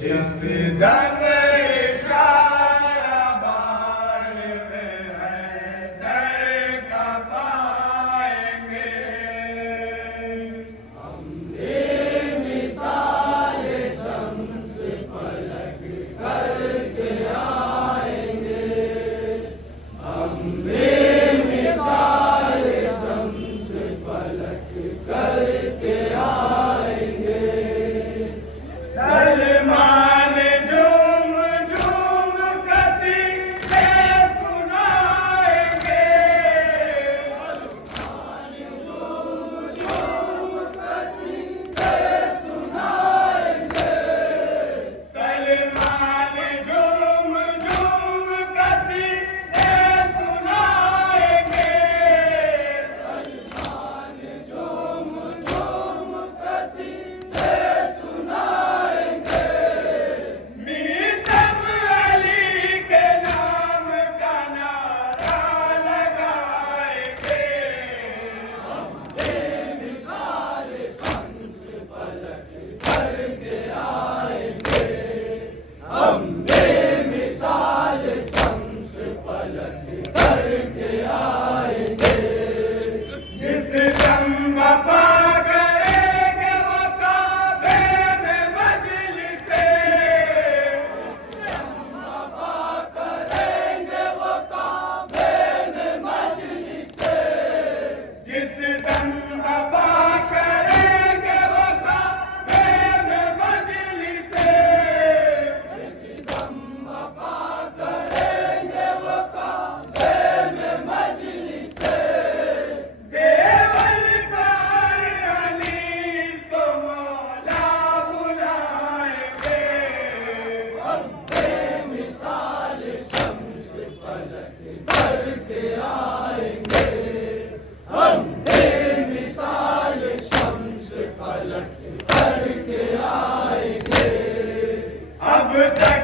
इस दम इशारा बार में है दर का पाएंगे। हम बेमिसाल शम्स फलक करके आएंगे। हम बेमिसाल शम्स फलक करके आएंगे। सलमान झूम झूम कसीदे सुनाएंगे। सलमान झूम झूम कसीदे सुनाएंगे। सलमान झूम झूम कसीदे सुनाएंगे। सलमान झूम झूम कसीदे सुनाएंगे। मीसम अली के नाम का नारा लगाएंगे। हम बेमिसाल शम्स फलक करके आएंगे। हम बेमिसाल शम्स फलक करके आएंगे। जिस दम वफा करेंगे वो काबे में मजलिसे। वफा करेंगे वो काबे में मजलिसे। जिस दम वफा करेंगे वो काबे में मजलिसे। जिस दम वफा करेंगे वो काबे में मजलिसे। केवल कार अली को मौला बुलाएंगे। हम बेमिसाल शम्स फलक करके आएंगे। हम बेमिसाल शम्स फलक करके आएंगे। अब तक